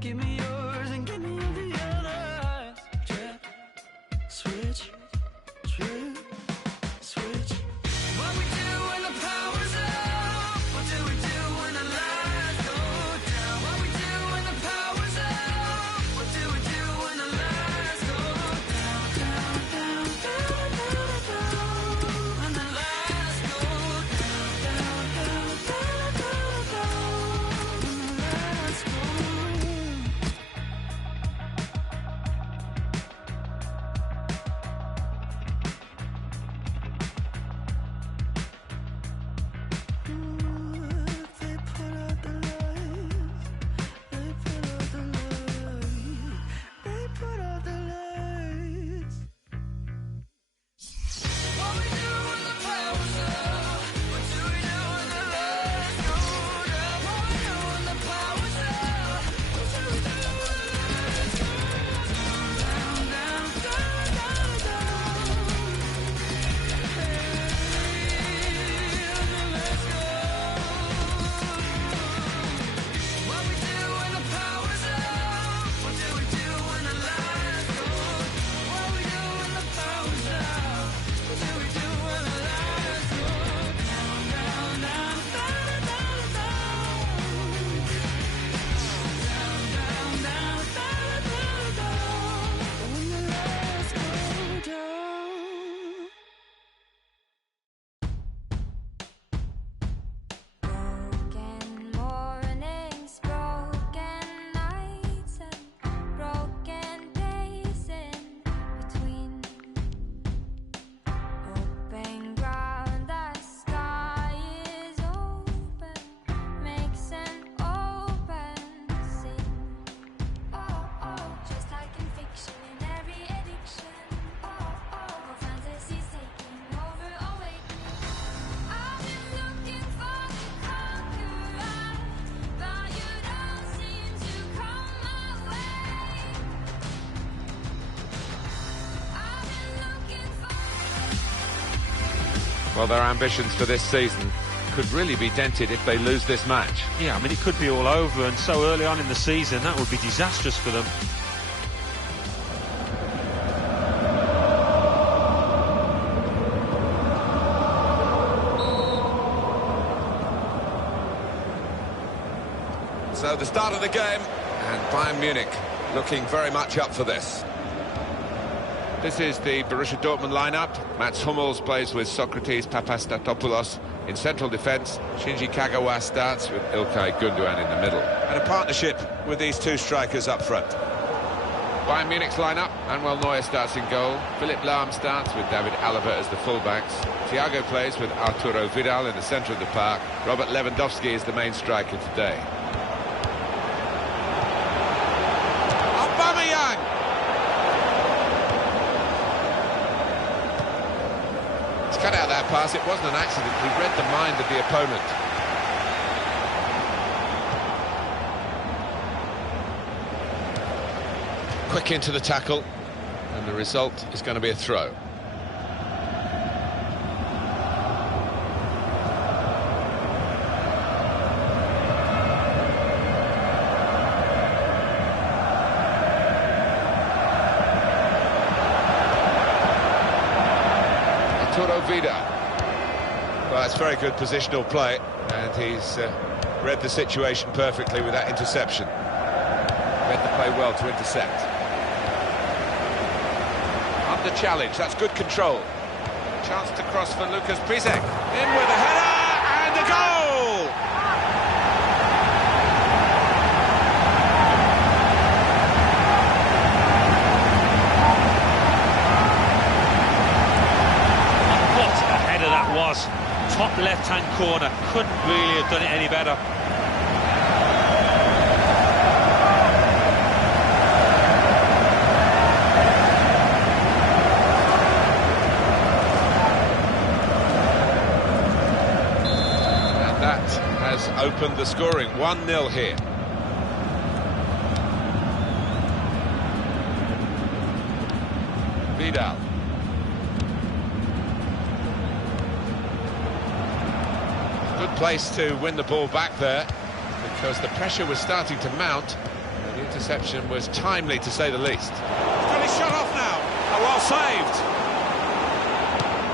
Give me yours and give me the others. Trip, switch, trip, switch. What we do when the power's up? What do we do when the lights go down? What we do when the power's up? What do we do when the lights go down, down, down, down, down, down? When the lights go down, down, down, down, down, down. When the lights go down. They put out the lights. They put out the lights. They put out the lights. What we do when the power's up? What do we do when the lights go down? What we do when the power's up? What do we do when the lights go down, down, down, down, down? Hey, let's go. What we do when the power's up? What do we do when the lights go? What we do when the power's up? What do we do when the lights go? Down, down, down, down, down, down. Down, down, down, down, down, down. When the lights go down. Broken mornings, broken nights, and broken days in between. Open ground, the sky is open, makes an open scene. Oh, oh, just like in fiction, in every addiction. Oh, oh, more fantasies taking over, awakening. I've been looking for the conqueror, but you don't seem to come my way. I've been looking for. Well, their ambitions for this season could really be dented if they lose this match. Yeah, I mean, it could be all over, and so early on in the season, that would be disastrous for them. So the start of the game, and Bayern Munich looking very much up for this. This is the Borussia Dortmund lineup. Mats Hummels plays with Socrates Papastatopoulos in central defence. Shinji Kagawa starts with Ilkay Gundogan in the middle. And a partnership with these two strikers up front. Bayern Munich's lineup. Manuel Neuer starts in goal. Philipp Lahm starts with David Alaba as the fullbacks. Thiago plays with Arturo Vidal in the centre of the park. Robert Lewandowski is the main striker today. Aubameyang! He's cut out that pass. It wasn't an accident. He read the mind of the opponent. Quick into the tackle, and the result is going to be a throw. Arturo Vidal. Well, it's very good positional play, and he's read the situation perfectly with that interception. Read the play well to intercept. Under challenge, that's good control. Chance to cross for Lucas Piszczek. In with a header and a goal! What a header that was. Top left-hand corner. Couldn't really have done it any better. Has opened the scoring. 1-0 here. Vidal. place to win the ball back there, because the pressure was starting to mount. The interception was timely, to say the least. Got his shot off now. Oh, well saved.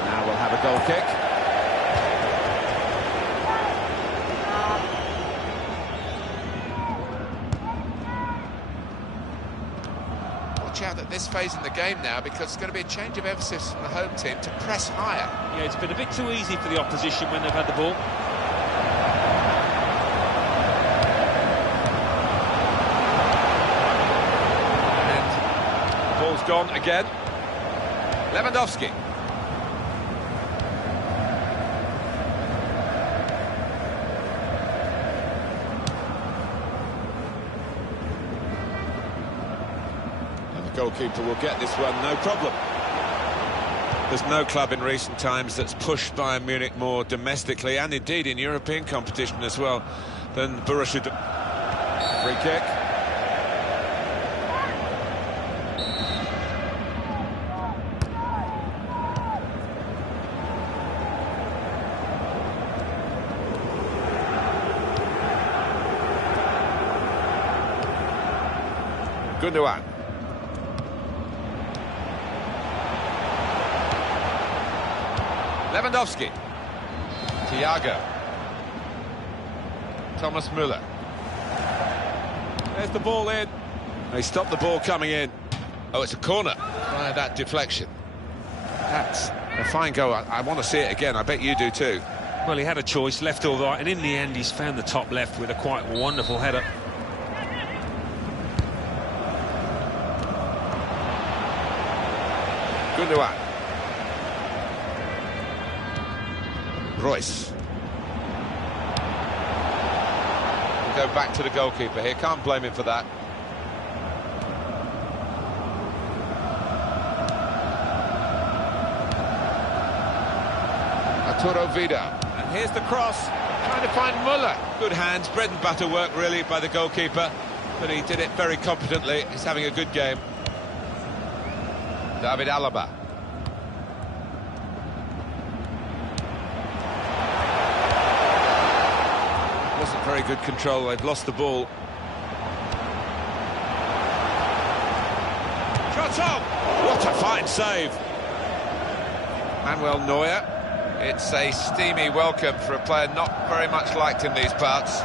Now we'll have a goal kick. Watch out at this phase in the game now, because it's going to be a change of emphasis from the home team to press higher. Yeah, it's been a bit too easy for the opposition when they've had the ball. And the ball's gone again. Lewandowski. Goalkeeper will get this one, no problem. There's no club in recent times that's pushed Bayern Munich more domestically, and indeed in European competition as well, than Borussia Dortmund. Free kick. Gundogan. Lewandowski. Thiago. Thomas Müller. There's the ball in. They stopped the ball coming in. Oh, it's a corner via that deflection. That's a fine goal. I want to see it again. I bet you do too. Well, he had a choice, left or right, and in the end he's found the top left with a quite wonderful header. Gundogan. Royce. We'll go back to the goalkeeper here, can't blame him for that. Arturo Vidal. And here's the cross, trying to find Müller. Good hands, bread and butter work really by the goalkeeper, but he did it very competently. He's having a good game. David Alaba. Wasn't very good control, they've lost the ball. Shot on! What a fine save! Manuel Neuer. It's a steamy welcome for a player not very much liked in these parts.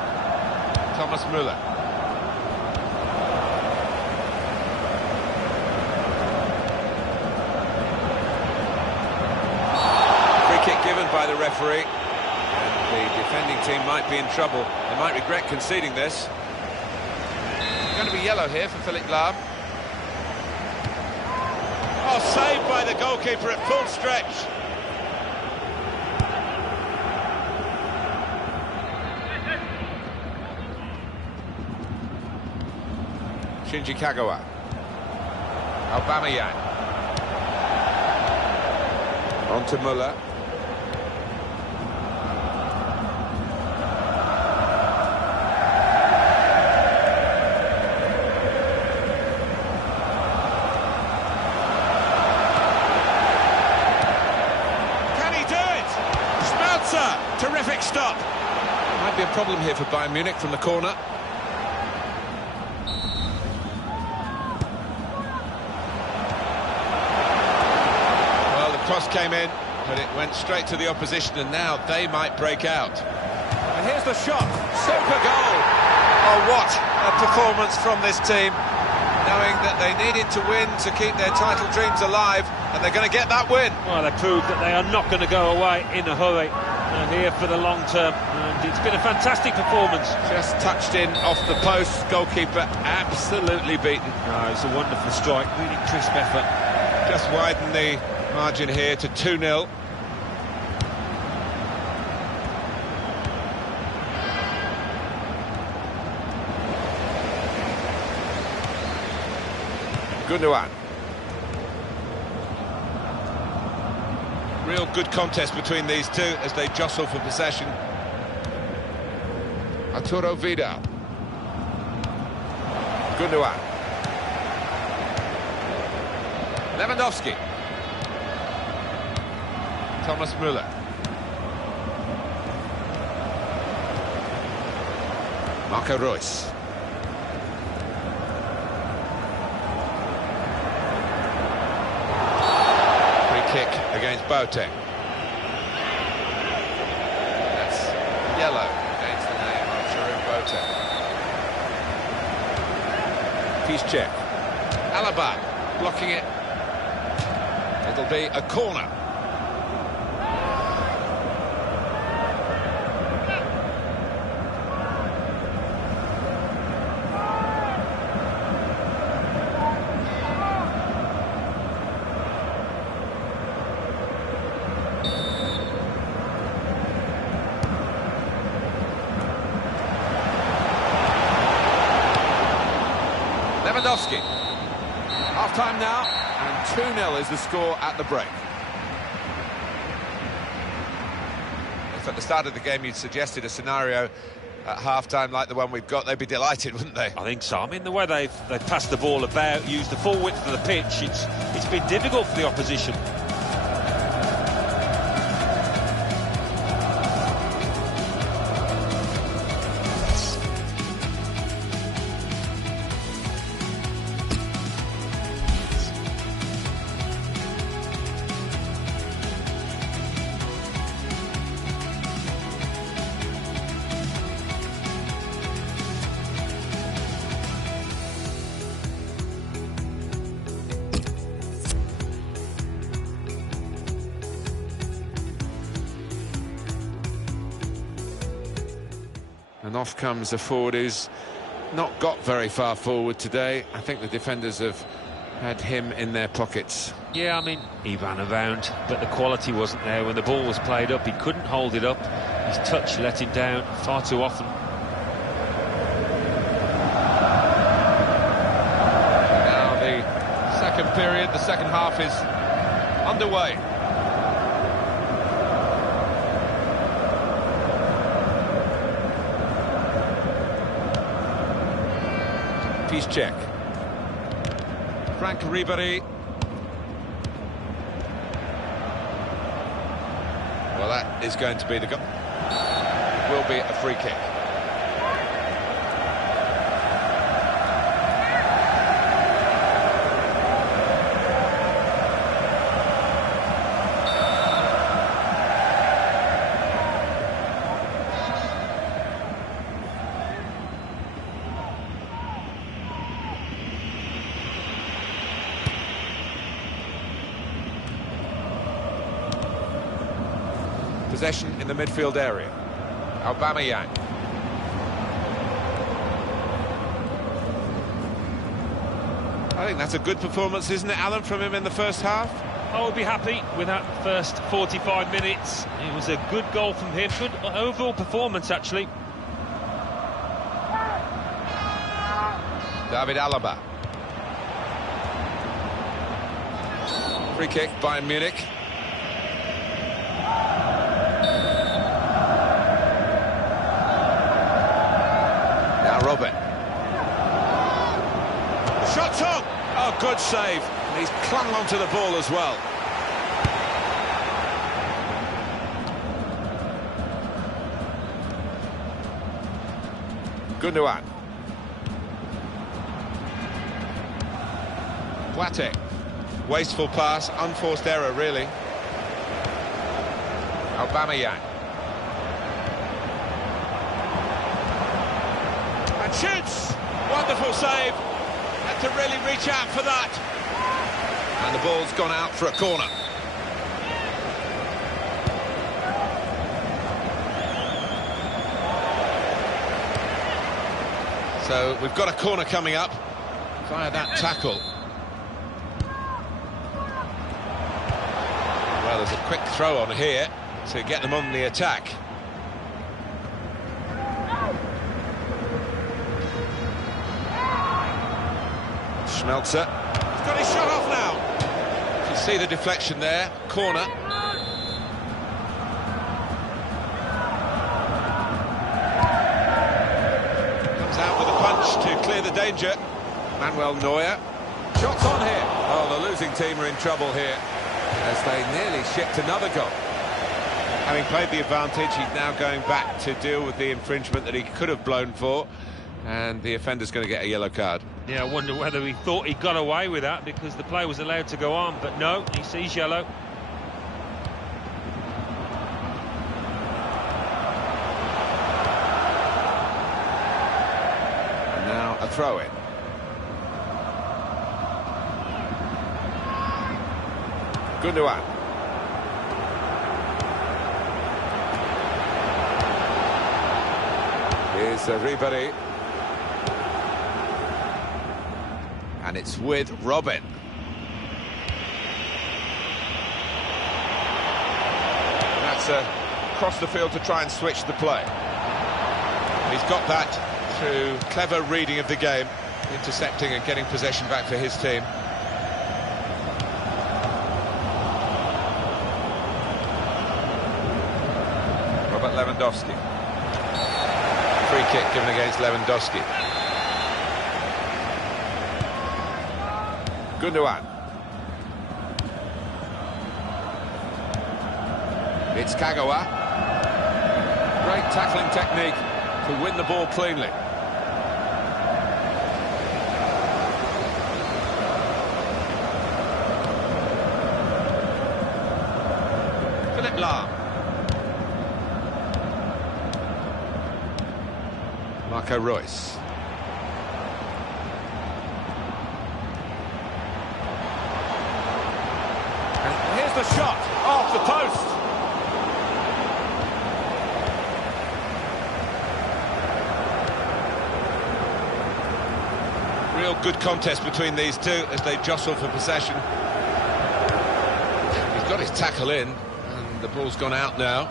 Thomas Müller. Free kick given by the referee. The defending team might be in trouble. They might regret conceding this. It's going to be yellow here for Philipp Lahm. Oh, saved by the goalkeeper at full stretch. Shinji Kagawa. Aubameyang. On to Müller. Terrific stop. Might be a problem here for Bayern Munich from the corner. Well, the cross came in, but it went straight to the opposition, and now they might break out. And here's the shot. Super goal. Oh, what a performance from this team, knowing that they needed to win to keep their title dreams alive, and they're going to get that win. Well, they proved that they are not going to go away in a hurry. And here for the long term, and it's been a fantastic performance. Just touched in off the post, goalkeeper absolutely beaten. Oh, it's a wonderful strike, really crisp effort. Just widen the margin here to 2-0. Gundogan. Real good contest between these two as they jostle for possession. Arturo Vidal. Gundogan. Lewandowski. Thomas Müller. Marco Reus. Free kick against Boateng. That's yellow against the name of Jerome Boateng. Piszczek. Alaba blocking it. It'll be a corner. Lewandowski. Half-time now, and 2-0 is the score at the break. If at the start of the game you'd suggested a scenario at half-time like the one we've got, they'd be delighted, wouldn't they? I think so. I mean, the way they've passed the ball about, used the full width of the pitch, it's been difficult for the opposition. And off comes a forward who's not got very far forward today. I think the defenders have had him in their pockets. Yeah, I mean, he ran around, but the quality wasn't there. When the ball was played up, he couldn't hold it up. His touch let him down far too often. Now the second period, the second half is underway. Piszczek. Frank Ribéry. Well, that is going to be the goal. Will be a free kick. Possession in the midfield area. Aubameyang. I think that's a good performance, isn't it, Alan, from him in the first half? I would be happy with that first 45 minutes. It was a good goal from him. Good overall performance, actually. David Alaba. Free kick, Bayern Munich. Robin. Shot's on! Oh, good save. And he's clung onto the ball as well. Gundogan. Boateng. Wasteful pass, unforced error, really. Aubameyang. Shoots! Wonderful save. Had to really reach out for that. And the ball's gone out for a corner. So we've got a corner coming up via that tackle. Well, there's a quick throw on here to get them on the attack. Schmelzer. He's got his shot off now. You can see the deflection there. Corner. Comes out with a punch to clear the danger. Manuel Neuer. Shots on here. Oh, the losing team are in trouble here, as they nearly shipped another goal. Having played the advantage, he's now going back to deal with the infringement that he could have blown for, and the offender's going to get a yellow card. Yeah, I wonder whether he thought he got away with that because the play was allowed to go on, but no, he sees yellow. And now a throw-in. Gundogan. Here's Ribéry. And it's with Robin. And that's across the field to try and switch the play. He's got that through clever reading of the game, intercepting and getting possession back for his team. Robert Lewandowski. Free kick given against Lewandowski. Gundogan. It's Kagawa. Great tackling technique to win the ball cleanly. Philip Lahm. Marco Reus. And here's the shot off the post. Real good contest between these two as they jostle for possession. He's got his tackle in, and the ball's gone out now.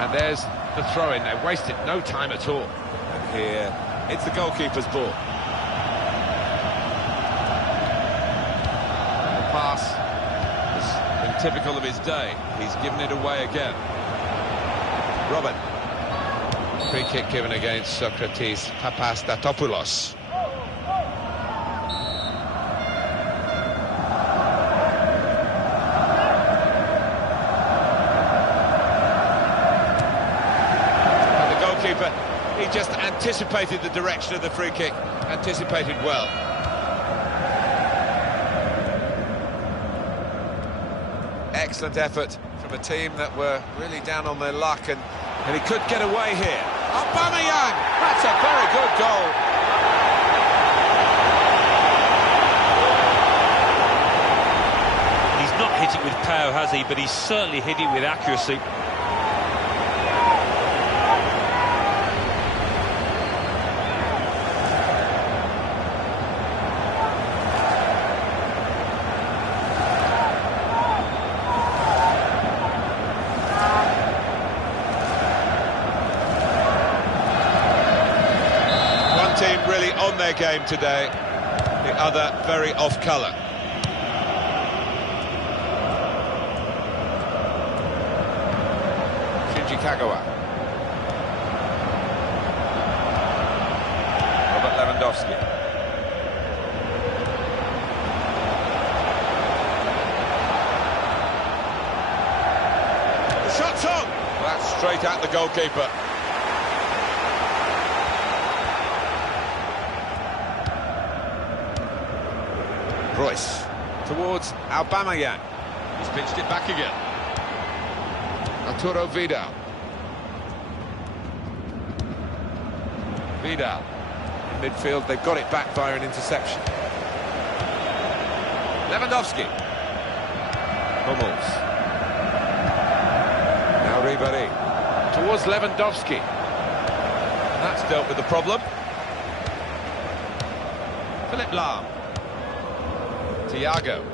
And there's the throw-in. They wasted no time at all. And here, it's the goalkeeper's ball. The pass has been typical of his day. He's given it away again. Robin. Free kick given against Socrates Papastatopoulos. He just anticipated the direction of the free kick, anticipated well. Excellent effort from a team that were really down on their luck, and he could get away here. Aubameyang! That's a very good goal. He's not hit it with power, has he? But he's certainly hit it with accuracy. Team really on their game today, the other very off colour. Shinji Kagawa. Robert Lewandowski. The shot's on! That's straight at the goalkeeper. Reus towards Aubameyang. He's pitched it back again. Arturo Vidal. Vidal in midfield. They've got it back via an interception. Lewandowski. Hummels. Now Ribéry towards Lewandowski. And that's dealt with the problem. Philip Lahm. Thiago.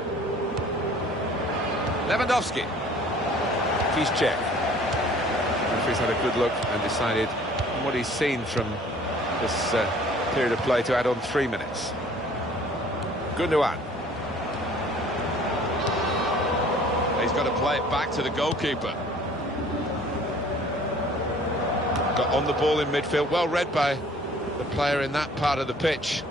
Lewandowski. Piszczek. Referee's had a good look and decided on what he's seen from this period of play to add on 3 minutes. Gundogan. He's got to play it back to the goalkeeper. Got on the ball in midfield, well read by the player in that part of the pitch.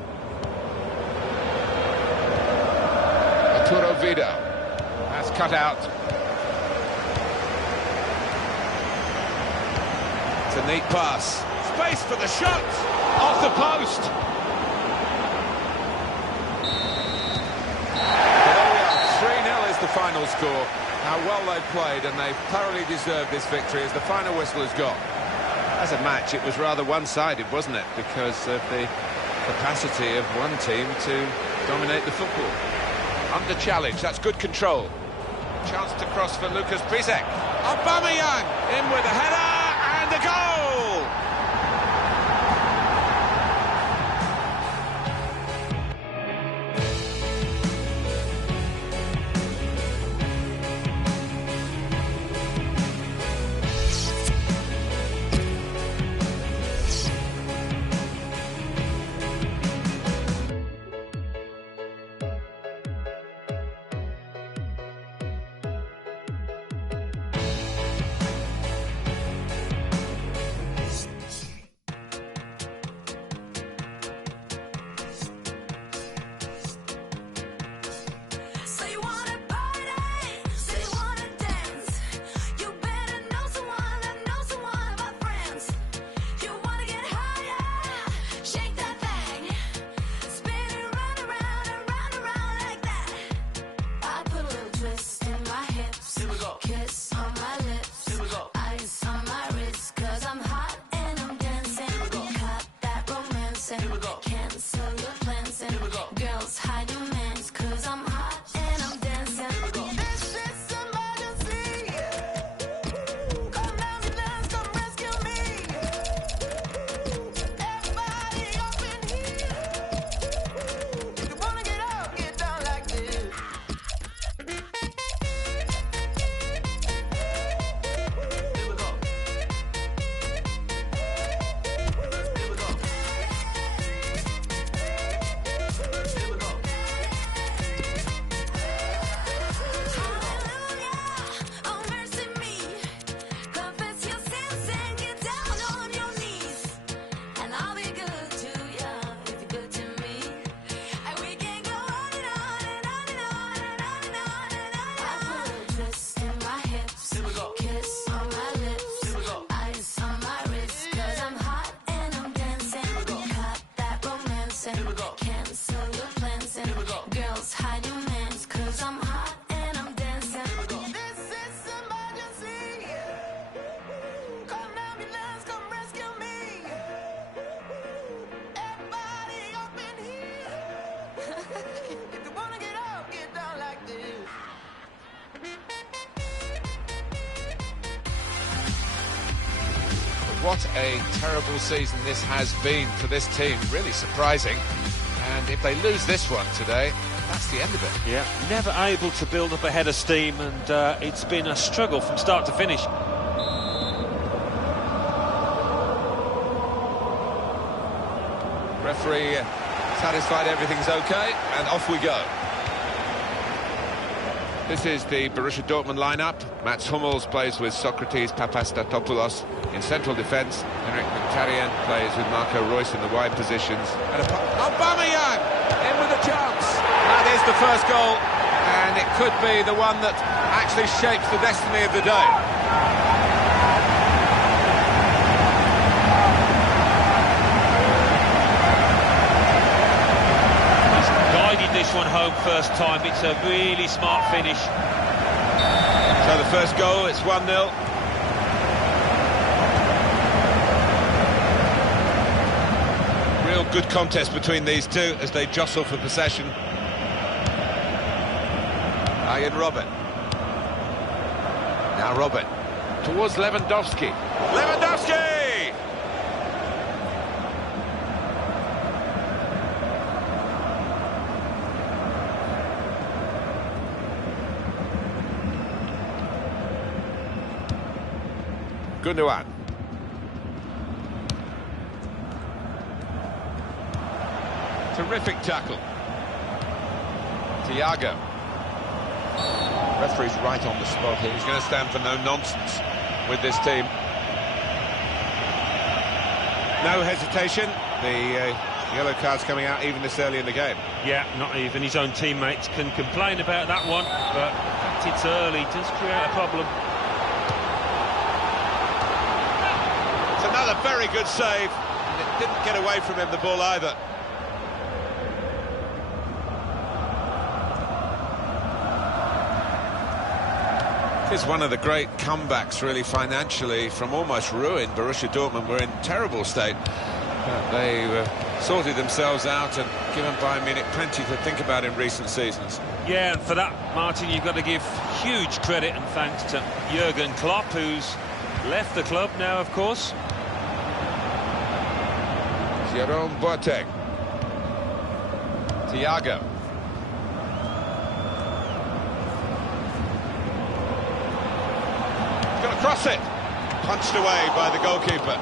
Arturo Vidal. That's cut out. It's a neat pass. Space for the shot! Off the post! There we are, 3-0 is the final score. How well they've played, and they've thoroughly deserved this victory as the final whistle has gone. As a match, it was rather one-sided, wasn't it? Because of the capacity of one team to dominate the football. Under challenge, that's good control. Chance to cross for Lucas Piszczek. Aubameyang in with a header and a goal! So you wanna party? So you wanna dance? You better know someone that knows someone of our friends. You wanna get higher? Shake that thing. Spin it round around and round around like that. I put a little twist in my hips. Here we go. Kiss on my lips. Here we go. Ice on my wrist, 'cause I'm hot and I'm dancing. Here we go. Cut that romance and here we go. Cancel your plans and here we go. Girls hide your mans, 'cause I'm hot and I'm dancing. Here we go. This shit's emergency. Come ambulance, come rescue me. Everybody up in here. If you wanna get up, get down like this. Here we go. Here we go. Here we go. Hallelujah, oh mercy me. Confess your sins and get down on your knees. And I'll be good to you if you're good to me. And we can go on and on and on and on and on and on and on. I put a little twist in my hips. Here we go. Kiss on my lips. Here we go. Ice on my wrist, 'cause I'm hot and I'm dancing. Here we go. Cut that romance and here we go. Cancel your plans and here we go. Girls hide your mans, 'cause I'm hot and I'm dancing. Here we go. This is emergency. Call an ambulance, come rescue me. Everybody up in here. If you wanna get up, get down like this. What a terrible season this has been for this team. Really surprising. And if they lose this one today, that's the end of it. Yeah, never able to build up a head of steam, and it's been a struggle from start to finish. Referee satisfied everything's okay, and off we go. This is the Borussia Dortmund lineup. Mats Hummels plays with Socrates Papastatopoulos in central defence. Henrik Mkhitaryan plays with Marco Reus in the wide positions. And Aubameyang in with a chance. That is the first goal, and it could be the one that actually shapes the destiny of the day. Guided this one home first time. It's a really smart finish. So the first goal, it's 1-0. Real good contest between these two as they jostle for possession. Ian Robben. Now Robben towards Lewandowski. Lewandowski! Gundogan. Terrific tackle. Thiago. Referee's right on the spot here. He's going to stand for no nonsense with this team. No hesitation. The yellow card's coming out even this early in the game. Yeah, not even his own teammates can complain about that one, but the fact it's early does create a problem. It's a Well, a very good save. And it didn't get away from him, the ball, either. It's one of the great comebacks, really, financially, from almost ruin. Borussia Dortmund were in terrible state. But they sorted themselves out and given Bayern Munich plenty to think about in recent seasons. Yeah, and for that, Martin, you've got to give huge credit and thanks to Jurgen Klopp, who's left the club now, of course. Jerome Boateng. Thiago. Going to cross it. Punched away by the goalkeeper.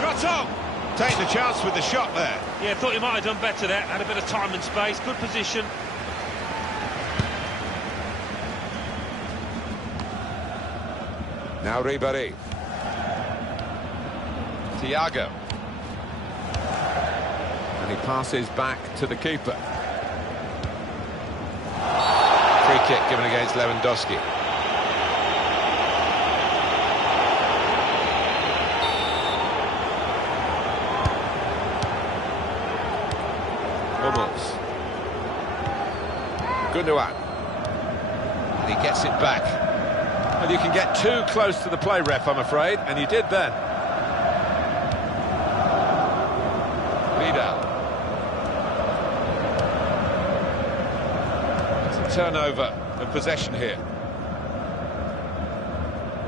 Trotto takes a chance with the shot there. Yeah, thought he might have done better there. Had a bit of time and space. Good position. Now Ribéry. Thiago. And he passes back to the keeper. Free kick given against Lewandowski. Hummels. Gundogan. And he gets it back. And you can get too close to the play, ref, I'm afraid, and you did then. Vidal. It's a turnover of possession here.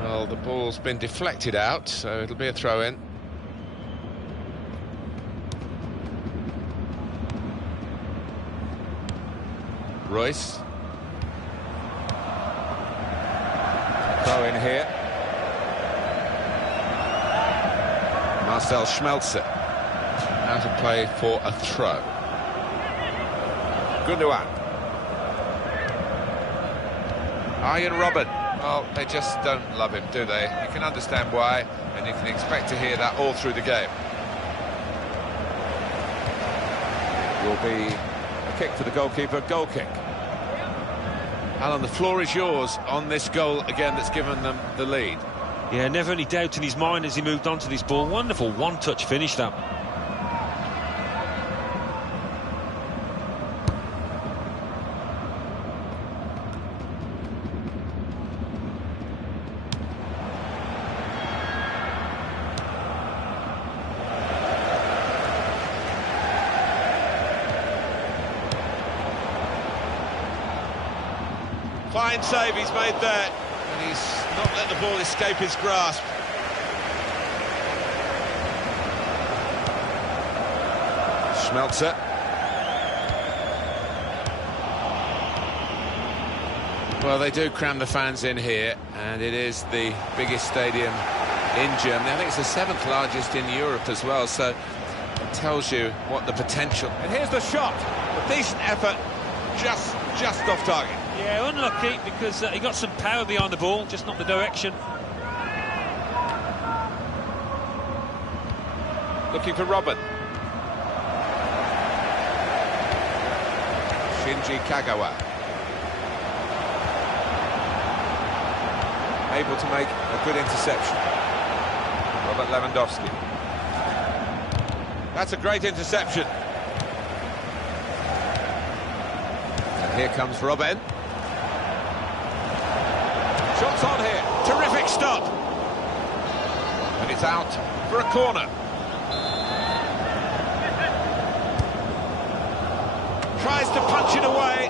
Well, the ball's been deflected out, so it'll be a throw-in. Royce. Throw in here. Marcel Schmelzer. Out of play for a throw. Gundogan. Arjen Robben. Well, they just don't love him, do they? You can understand why, and you can expect to hear that all through the game. Will be a kick for the goalkeeper, goal kick. Alan, the floor is yours on this goal again that's given them the lead. Yeah, never any doubt in his mind as he moved on to this ball. Wonderful one-touch finish, that. Fine save he's made there, and he's not let the ball escape his grasp. Schmelzer. Well, they do cram the fans in here, and it is the biggest stadium in Germany. I think it's the 7th largest in Europe as well, so it tells you what the potential. And here's the shot. A decent effort, just off target. Yeah, unlucky because he got some power behind the ball, just not the direction. Looking for Robben. Shinji Kagawa. Able to make a good interception. Robert Lewandowski. That's a great interception. And here comes Robben. Shots on here, terrific stop. And it's out for a corner. Tries to punch it away.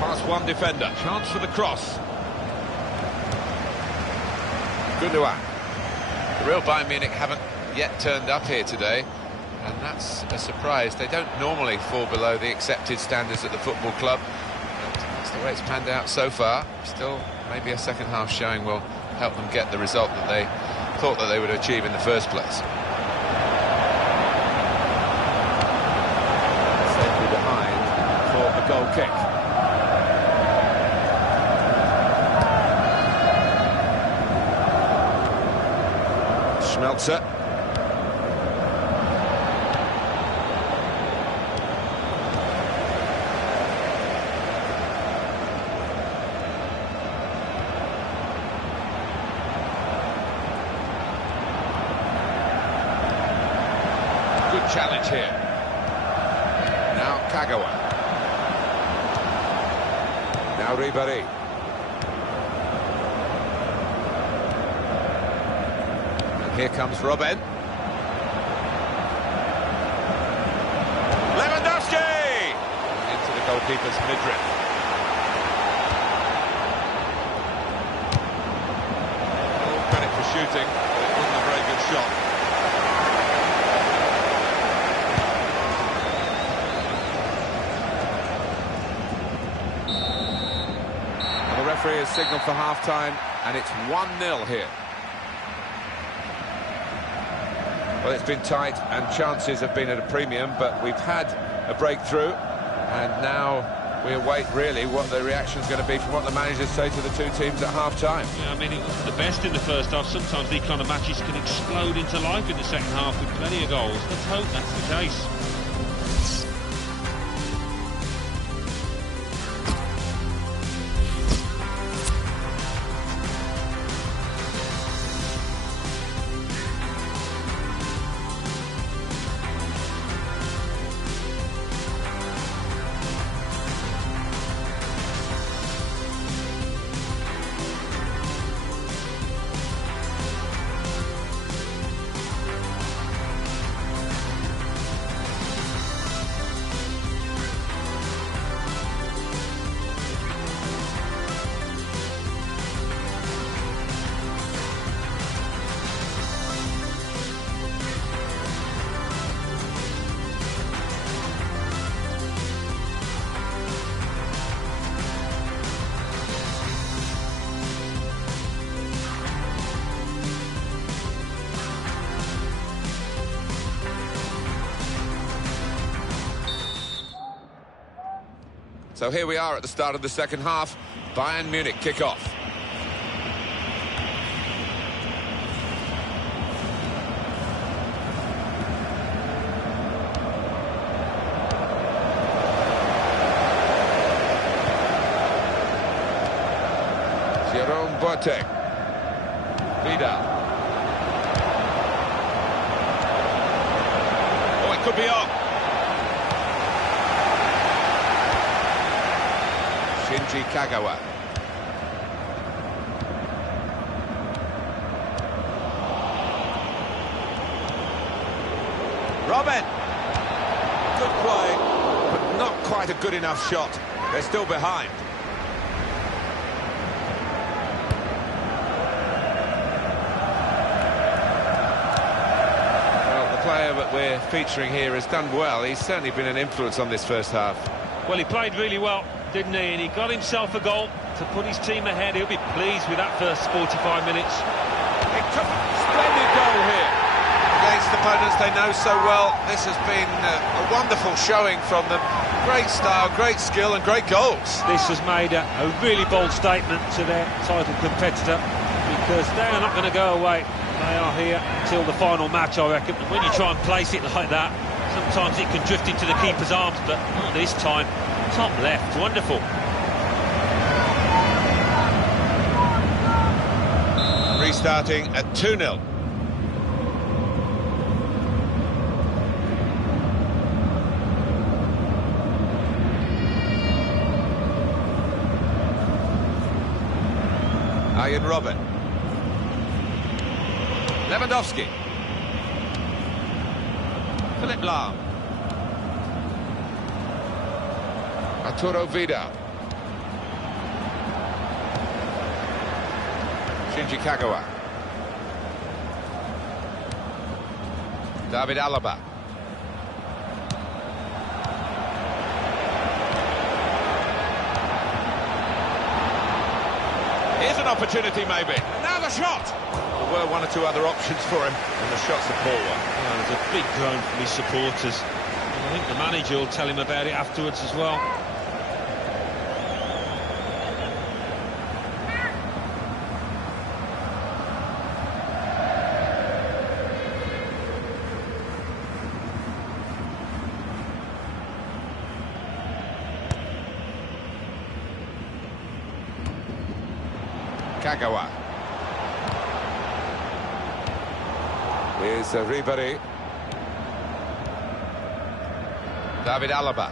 Past one defender, chance for the cross. Gundogan. The real Bayern Munich haven't yet turned up here today, and that's a surprise. They don't normally fall below the accepted standards at the football club. The way it's panned out so far, still maybe a second half showing will help them get the result that they thought that they would achieve in the first place. Safely behind for a goal kick. Schmelzer. challenge here. Now Kagawa. Now Ribéry. And here comes Robben. Lewandowski! Into the goalkeeper's midriff. All credit for shooting, but it wasn't a very good shot. The referee has signalled for half-time, and it's 1-0 here. Well, it's been tight, and chances have been at a premium, but we've had a breakthrough, and now we await, really, what the reaction's going to be from what the managers say to the two teams at half-time. Yeah, I mean, it wasn't the best in the first half. Sometimes these kind of matches can explode into life in the second half with plenty of goals. Let's hope that's the case. So here we are at the start of the second half. Bayern Munich kick off. Jerome Boateng. Vidal. Oh, it could be on. Shinji Kagawa. Robben. Good play, but not quite a good enough shot. They're still behind. Well, the player that we're featuring here has done well. He's certainly been an influence on this first half. Well, he played really well, didn't he? And he got himself a goal to put his team ahead. He'll be pleased with that first 45 minutes. Splendid goal here. Against opponents they know so well. This has been a wonderful showing from them. Great style, great skill and great goals. This has made a really bold statement to their title competitor, because they are not going to go away. They are here until the final match, I reckon. And when you try and place it like that, sometimes it can drift into the keeper's arms, but not this time. Top left, wonderful. Restarting at 2-0. Arjen Robben. Lewandowski. Philipp Lahm. Arturo Vidal. Shinji Kagawa. David Alaba. Here's an opportunity, maybe. Now the shot! There were one or two other options for him, and the shot's a poor one. Well, there's a big groan from his supporters. And I think the manager will tell him about it afterwards as well. Kagawa. Here's Ribéry. David Alaba.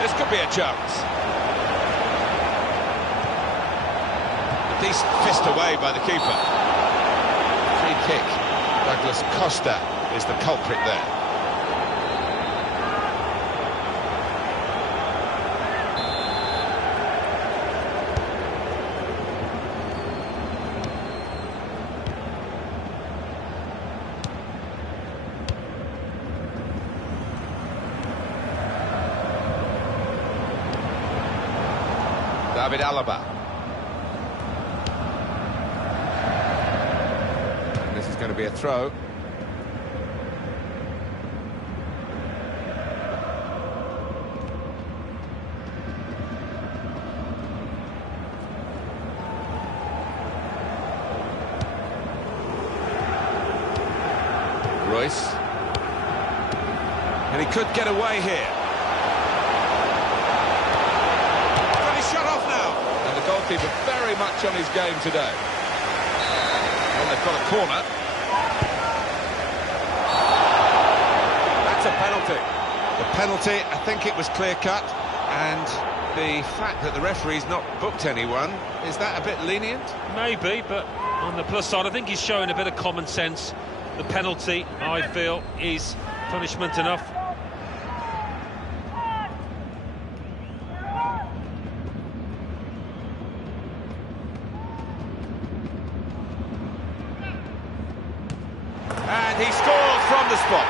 This could be a chance. A decent fist away by the keeper. Free kick. Douglas Costa is the culprit there. David Alaba. And this is going to be a throw. Royce. And he could get away here. Goalkeeper very much on his game today. Well, they've got a corner. That's a penalty. The penalty, I think it was clear-cut, and the fact that the referee's not booked anyone, is that a bit lenient? Maybe, but on the plus side, I think he's showing a bit of common sense. The penalty, I feel, is punishment enough. And he scores from the spot.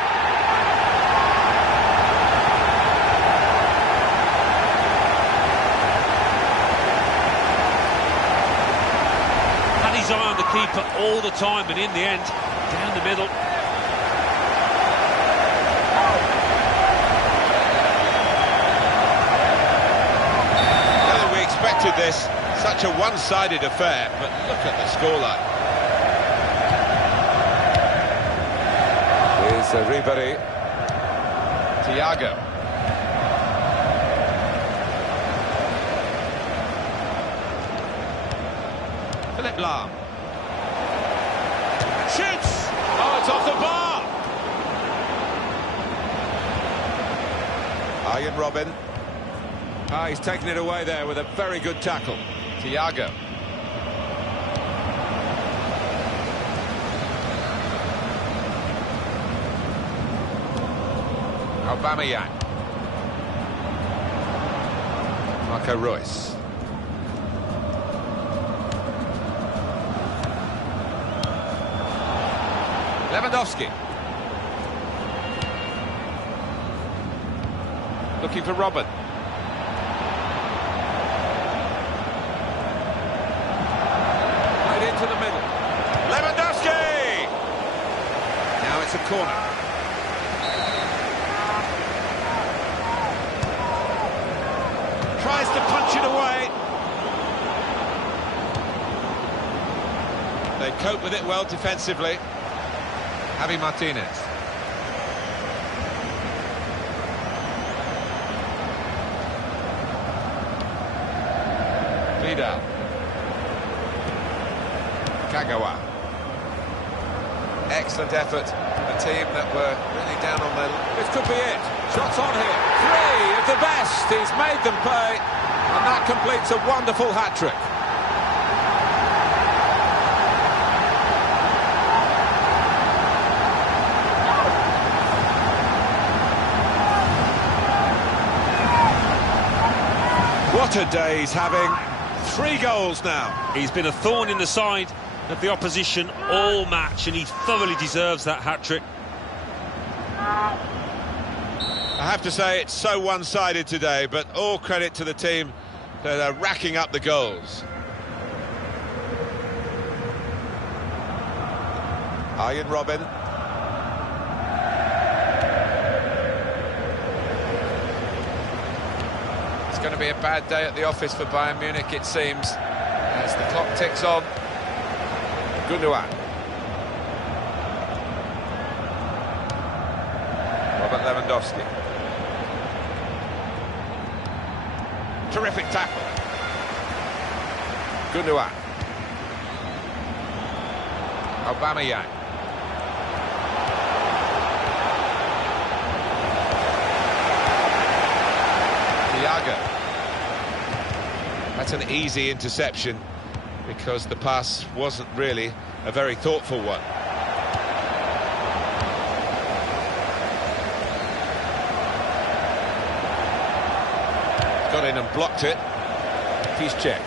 Had his eye on the keeper all the time, and in the end, down the middle. Well, we expected this, such a one-sided affair, but look at the scoreline. Ribery, Thiago. Philip Lahm. Shoots! Oh, it's off the bar! Arjen Robben. Ah, he's taken it away there with a very good tackle. Thiago. Aubameyang. Marco Reus. Lewandowski. Looking for Robben. Right into the middle. Lewandowski! Now it's a corner. Tries to punch it away. They cope with it well defensively. Javi Martinez. Vidal. Kagawa. Excellent effort from a team that were really down on their... This could be it. Shots on here. 3 of the best. He's made them pay. And that completes a wonderful hat-trick. What a day he's having. 3 goals now. He's been a thorn in the side of the opposition all match, and he thoroughly deserves that hat-trick. I have to say, it's so one-sided today, but all credit to the team that are racking up the goals. Arjen Robben. It's going to be a bad day at the office for Bayern Munich, it seems, as the clock ticks on. Gundogan. Robert Lewandowski. Terrific tackle. Gundogan. Aubameyang. Iago. That's an easy interception because the pass wasn't really a very thoughtful one. Got in and blocked it. He's check.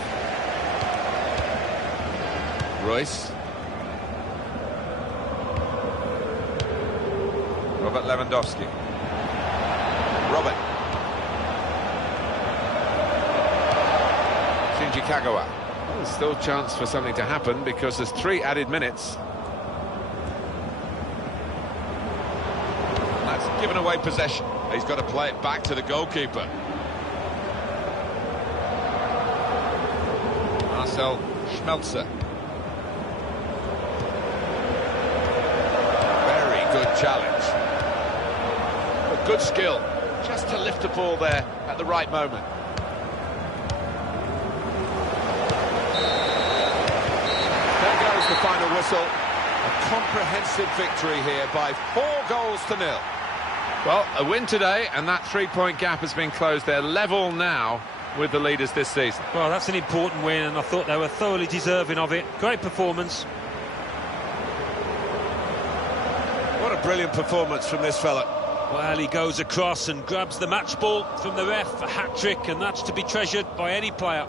Royce. Robert Lewandowski. Robert. Shinji Kagawa. Well, there's still a chance for something to happen because there's 3 added minutes. That's given away possession. He's got to play it back to the goalkeeper. Marcel Schmelzer. Very good challenge. But good skill, just to lift the ball there at the right moment. There goes the final whistle. A comprehensive victory here by 4 goals to 0. Well, a win today, and that 3-point gap has been closed. They're level now with the leaders this season. Well, that's an important win, and I thought they were thoroughly deserving of it. Great performance. What a brilliant performance from this fella. Well, he goes across and grabs the match ball from the ref, a hat-trick, and that's to be treasured by any player.